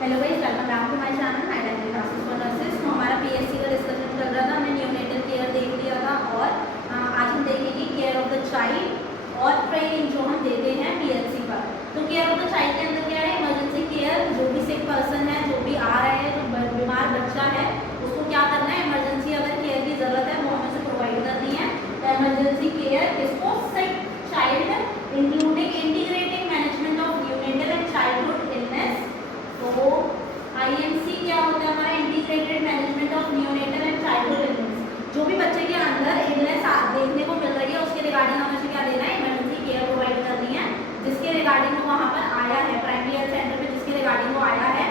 Hello guys, welcome back to my channel highlight classes for nurses. तो हमारा PSC का discussion चल रहा था, हमने न्यूनेटल केयर देख लिया था और आज हम देखेंगे केयर ऑफ द चाइल्ड और ट्रेनिंग जो हम देते हैं पीएससी पर। तो केयर ऑफ द चाइल्ड के अंदर क्या है? इमरजेंसी केयर, जो भी सिक पर्सन है, जो भी आ रहा है, जो बीमार बच्चा है, उसको क्या करना है? इमरजेंसी अगर केयर की जरूरत है वो हमें से प्रोवाइड करनी है। तो इमरजेंसी केयर इसको sick child including integrating management of neonatal and childhood illness. तो आईएमसी क्या होता है? हमारा integrated management of neonatal and childhood illness. जो भी बच्चे के अंदर इलनेस देखने को मिल रही है उसके रिगार्डिंग हमें से क्या देना है? इमरजेंसी केयर प्रोवाइड करनी है। जिसके रिगार्डिंग वो वहाँ पर आया है, प्राइमरी हेल्थ सेंटर पे जिसके रिगार्डिंग वो आया है,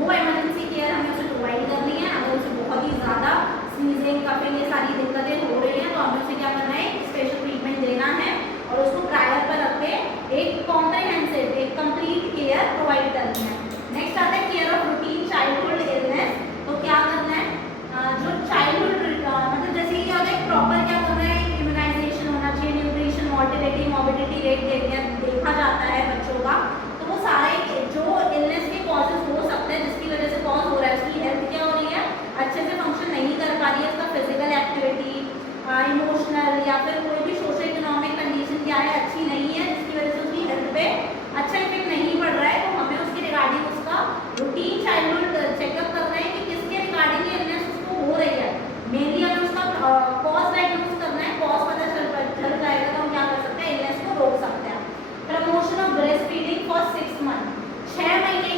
वो इमरजेंसी केयर हमें उसे प्रोवाइड करनी है। अगर उसे बहुत ही ज़्यादा स्नीजिंग, कफिंग, ये सारी दिक्कतें हो रही हैं तो हमें उसे क्या करना है? स्पेशल ट्रीटमेंट देना है और उसको ट्रायल पर रख के एक कॉम्प्रिहेंसिव, एक कंप्लीट केयर प्रोवाइड करनी है। नेक्स्ट आता है care of routine childhood illness. तो क्या करना है? जो चाइल्डहुड मतलब जैसे ये होता है प्रॉपर क्या करना है? इम्यूनाइजेशन होना चाहिए, न्यूट्रिशन, मॉर्टिलिटी, मॉर्बिडिटी रेट देखा जाता है बच्चों का। तो वो सारे जो इलनेस के कॉजेज हो सकते हैं, जिसकी वजह से कॉज हो रहा है, उसकी हेल्थ क्या हो रही है? अच्छे से फंक्शन नहीं कर पा रही है, उसका फिजिकल एक्टिविटी, इमोशनल या फिर कोई भी सोशल इकोनॉमिक कंडीशन क्या है? अच्छी नहीं है, जिसकी वजह से उसकी हेल्थ पे अच्छा इफेक्ट नहीं पड़ रहा है। तो हमें उसके रिगार्डिंग उसका रूटीन चाइल्डहुड चेकअप करना है कि किसके रिगार्डिंग इलनेस उसको हो रही है। मेनली हमें उसका कॉज डायग्नोस करना है। कॉज पता चल जाएगा तो हम क्या कर सकते हैं? इलनेस को रोक सकते हैं। Promotion of breast feeding for 6 month. 6 महीने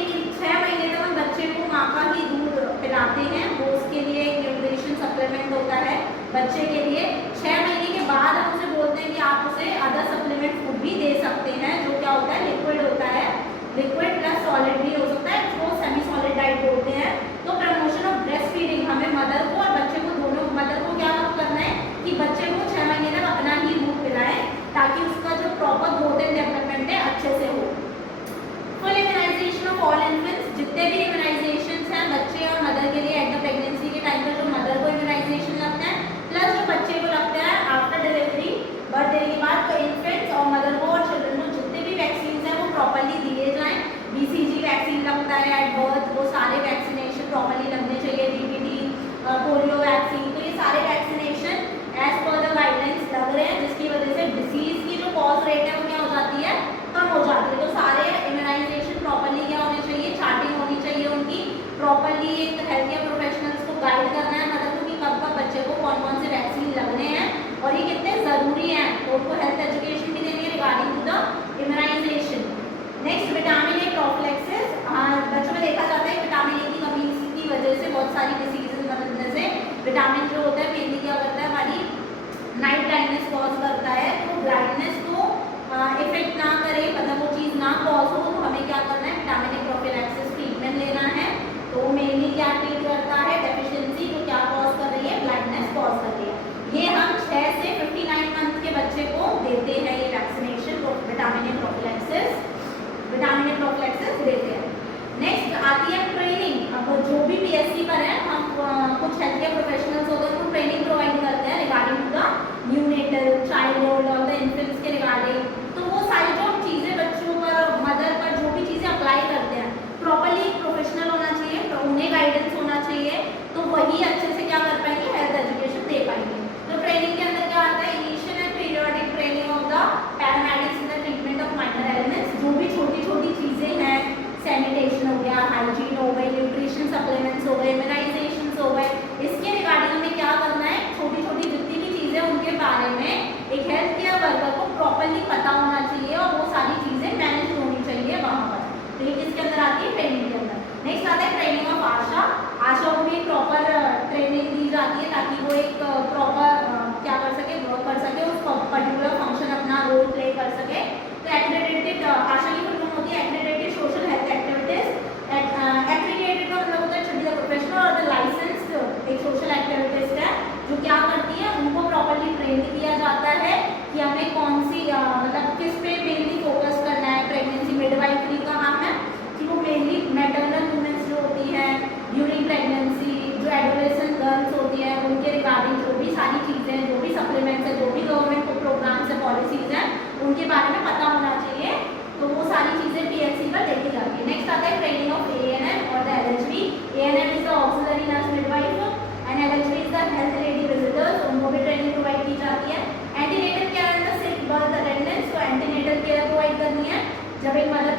तक हम बच्चे को माँ का ही दूध पिलाते हैं। वो उसके लिए न्यूट्रिशन सप्लीमेंट होता है बच्चे के लिए। 6 महीने के बाद हम उसे बोलते हैं कि आप उसे अदर सप्लीमेंट फूड भी दे सकते हैं, जो क्या होता है? लिक्विड होता है। लिक्विड प्लस सॉलिड भी हो सकता है, उसको सेमी सॉलिड डाइट बोलते हैं। तो प्रमोशन ऑफ ब्रेस्ट फीडिंग, हमें मदर को और बच्चे को, दोनों मदर को क्या करना है कि बच्चे को 6 महीने तक अपना ही दूध पिलाएं ताकि उसका जो प्रॉपर ग्रोथ एंड डेवलपमेंट है अच्छे से हो। Full immunisation of all infants, जितने भी इम्यूनाइजेशन हैं बच्चे और मदर के लिए एट द प्रेगनेंसी के टाइम पर जो मदर को इम्यूनाइजेशन लगता है प्लस जो बच्चे को लगता है आफ्टर डिलीवरी, बर्थ देने के बाद, तो इन्फेंट्स और मदर को और चिल्ड्रन को जितने भी वैक्सीन हैं वो प्रॉपरली दिए जाएं। बीसीजी वैक्सीन लगता है एट बर्थ, वो सारे वैक्सीनेशन प्रॉपरली लगने चाहिए। डीपीटी, पोलियो वैक्सीन, तो ये सारे vaccination as per the guidelines लग रहे हैं, जिसकी वजह से डिसीज की जो कॉज रेट है वो क्या हो जाती है? कम हो जाती है। तो सारे इम्यूनाइजेशन प्रॉपरली क्या होने चाहिए? चार्टिंग होनी चाहिए उनकी प्रॉपरली। एक हेल्थ केयर प्रोफेशनल्स को गाइड करना है मदर को कि कब कब बच्चे को कौन कौन से वैक्सीन लगने हैं और ये कितने ज़रूरी हैं। तो उनको हेल्थ एजुकेशन भी देनी है regarding to the immunisation. Next, vitamin A prophylaxis. बच्चों में देखा जाता है विटामिन ए की कमी की वजह से बहुत सारी डिसीजेज बनने से विटामिन जो होता है मेनली क्या करता है? हमारी नाइट ब्लाइंडनेस कॉज करता है। तो ब्लाइंडनेस को इफेक्ट ना करे, मतलब वो चीज़ ना कॉज हो, तो हमें क्या करना है? विटामिन ए प्रोफिलैक्सिस ट्रीटमेंट लेना है। तो मेनली क्या ट्रीट करता है? डेफिशिएंसी जो क्या कॉज कर रही है? ब्लाइंडनेस कॉज कर रही है। ये हम 6 से 59 मंथ के बच्चे को देते हैं ये वैक्सीनेशन, विटामिन ए प्रोफिलैक्सिस देते हैं। नेक्स्ट आती है ट्रेनिंग। अब जो भी पीएससी पर है, हम कुछ हेल्थ केयर प्रोफेशनल्स होते हैं उनको ट्रेनिंग प्रोवाइड करते हैं regarding to the neonatal, childhood और द इन्फेंट्स के रिगार्डिंग। तो वो सारी जो चीज़ें बच्चों पर, मदर पर जो भी चीज़ें अप्लाई करते हैं, प्रॉपरली प्रोफेशनल होना चाहिए, तो उन्हें गाइडेंस होना चाहिए, तो वही अच्छे से क्या कर पाएंगे? हेल्थ एजुकेशन दे पाएंगे। तो ट्रेनिंग के अंदर क्या आता है? Initial and periodic training of the paramedics in the treatment of minor elements. जो भी छोटी छोटी चीज़ें हैं, सैनिटेशन हो गया, हाइजीन हो गई, न्यूट्रिशन सप्लीमेंट्स हो गए, इम्यूनाइजेशन हो गए, इसके रिगार्डिंग हमें क्या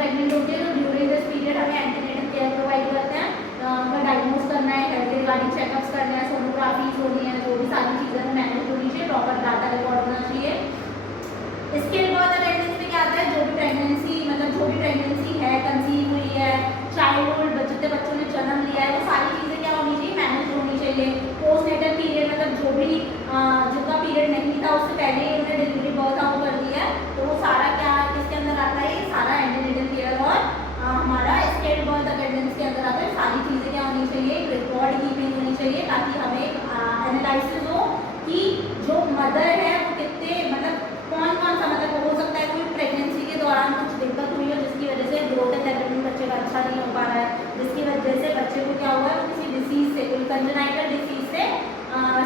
प्रेग्नेंट होती है तो ड्यूरिंग दिस पीरियड हमें एंटीनेटल केयर प्रोवाइड करते हैं, उनका डायग्नोज करना है, हेल्थ रिगार्डिंग चेकअप्स करना है, सोनोग्राफीज होनी है, जो भी सारी चीज़ें मैनेज होनी चाहिए, प्रॉपर डाटा रिकॉर्ड होना चाहिए। इसके बाद अटेंडेंस में क्या आता है, जो भी प्रेगनेंसी मतलब जो भी प्रेगनेंसी है, कंसीव हुई है, चाइल्डहुड जितने बच्चों ने जन्म लिया है, वो सारी चीज़ें क्या होनी चाहिए, मैनेज होनी चाहिए। पोस्टनेटल पीरियड मतलब जो भी जिनका पीरियड नहीं था उससे पहले ही उन्हें डिलीवरी बहुत आउट कर दी है, तो वो सारा क्या किसके अंदर आता है, ये सारा एंटीनेटल केयर और हमारा स्टेट बर्थ अटेंडेंस के अंदर आता है। सारी चीज़ें क्या होनी चाहिए, रिकॉर्ड कीपिंग होनी चाहिए, ताकि हमें एनालिसिस हो कि जो मदर है वो कितने मतलब कौन कौन सा मतलब हो सकता है कोई प्रेगनेंसी के दौरान कुछ दिक्कत हुई हो जिसकी वजह से ग्रोथ एंड डेवलपमेंट बच्चे का अच्छा नहीं हो पा रहा है, जिसकी वजह से बच्चे को क्या हुआ है, किसी डिसीज से, कोई कंजेनाइटल डिसीज से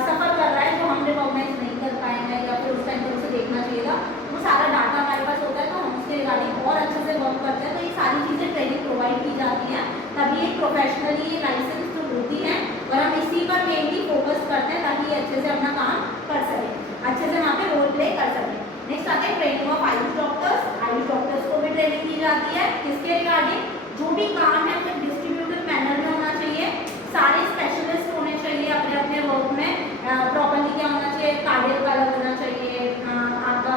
सफ़र कर रहा है जो हम रिकॉग्नाइज नहीं कर पाएंगे या फिर उस टाइम पर उसे देखना चाहिए। वो सारा डाटा हमारे पास होता है तो हम उसके रिगार्डिंग और अच्छे से वर्क करते हैं। तो ये सारी चीज़ें ट्रेनिंग प्रोवाइड की जाती हैं, तभी एक प्रोफेशनली लाइसेंस जो होती है, और हम इसी पर मेनली फोकस करते हैं ताकि ये अच्छे से अपना काम कर सकें, अच्छे से वहाँ पे रोल प्ले कर सकें। नेक्स्ट आते हैं training of Ayush doctors. Ayush doctors को भी ट्रेनिंग दी जाती है, किसके रिगार्डिंग, जो भी काम है वो डिस्ट्रीब्यूटेड मैनर में होना चाहिए, सारे स्पेशलिस्ट होने चाहिए अपने अपने वर्क में, प्रॉपरली क्या होना चाहिए, कार्डियक का अलग होना चाहिए, आपका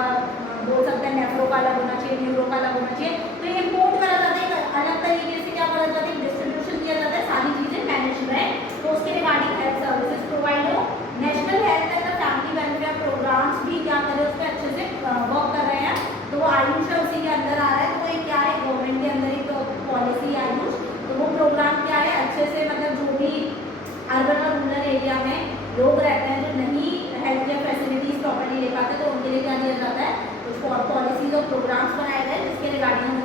बोल सकते हैं नेफ्रो का अलग होना चाहिए, न्यूरो का अलग होना चाहिए। तो ये इम्पोर्ट करा जाता है, अलग तरीके से क्या करा जाता है, डिस्ट्रीब्यूशन किया जाता है, सारी चीज़ें मैनेज रहे, तो उसके रिगार्डिंग हेल्थ सर्विसेज प्रोवाइड हो। National health and family welfare programmes भी क्या करें, उस पर अच्छे से वर्क कर रहे हैं, तो वो आयुष है उसी के अंदर आ रहा है। तो ये क्या है, गवर्नमेंट के अंदर एक पॉलिसी आयुष, तो वो प्रोग्राम क्या है, अच्छे से मतलब जो भी अर्बन और रूरल एरिया में लोग रहते हैं जो नहीं हेल्थ केयर फैसिलिटीज़ प्रॉपर्ली ले पाते, तो उनके लिए क्या दिया जाता है, कुछ पॉलिसीज और प्रोग्राम्स बनाए गए जिसके रिगार्डिंग